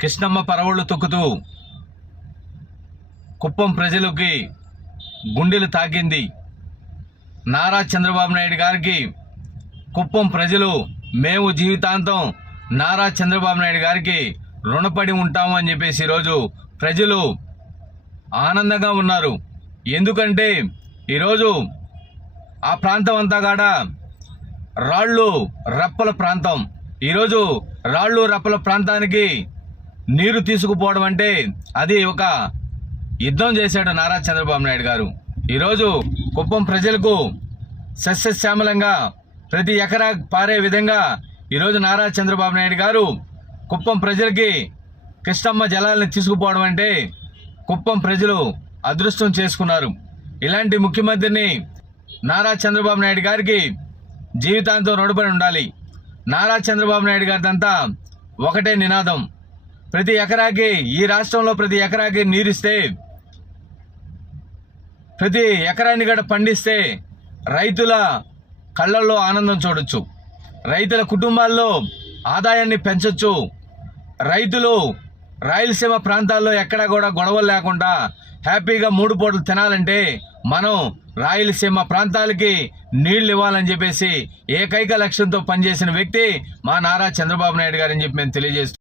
కృష్ణమ్మ పరవళ్ళు తొక్కుతూ కుప్పం ప్రజలకి గుండెలు తాకింది. నారా చంద్రబాబు నాయుడు గారికి కుప్పం ప్రజలు మేము జీవితాంతం నారా చంద్రబాబు నాయుడు గారికి రుణపడి ఉంటామని అని చెప్పేసి ఈరోజు ప్రజలు ఆనందంగా ఉన్నారు. ఎందుకంటే ఈరోజు ఆ ప్రాంతం అంతా కాడ రాళ్ళు రప్పల ప్రాంతం. ఈరోజు రాళ్ళు రప్పల ప్రాంతానికి నీరు తీసుకుపోవడం అంటే అది ఒక యుద్ధం చేశాడు నారా చంద్రబాబు నాయుడు గారు. ఈరోజు కుప్పం ప్రజలకు సస్యశ్యామలంగా ప్రతి ఎకరా పారే విధంగా ఈరోజు నారా చంద్రబాబు నాయుడు గారు కుప్పం ప్రజలకి కృష్ణమ్మ జలాలను తీసుకుపోవడం అంటే కుప్పం ప్రజలు అదృష్టం చేసుకున్నారు. ఇలాంటి ముఖ్యమంత్రిని నారా చంద్రబాబు నాయుడు గారికి జీవితాంతం రుణపడి ఉండాలి. నారా చంద్రబాబు నాయుడు గారిదంతా ఒకటే నినాదం. ప్రతి ఎకరాకి ఈ రాష్ట్రంలో ప్రతి ఎకరాకి నీరిస్తే ప్రతి ఎకరాన్ని కూడా పండిస్తే రైతుల కళ్ళల్లో ఆనందం చూడొచ్చు. రైతుల కుటుంబాల్లో ఆదాయాన్ని పెంచొచ్చు. రైతులు రాయలసీమ ప్రాంతాల్లో ఎక్కడా కూడా గొడవలు లేకుండా హ్యాపీగా మూడు పూటలు తినాలంటే మనం రాయలసీమ ప్రాంతాలకి నీళ్ళు ఇవ్వాలని చెప్పేసి ఏకైక లక్ష్యంతో పనిచేసిన వ్యక్తి మా నారా చంద్రబాబు నాయుడు గారని చెప్పి మేము తెలియజేస్తున్నాం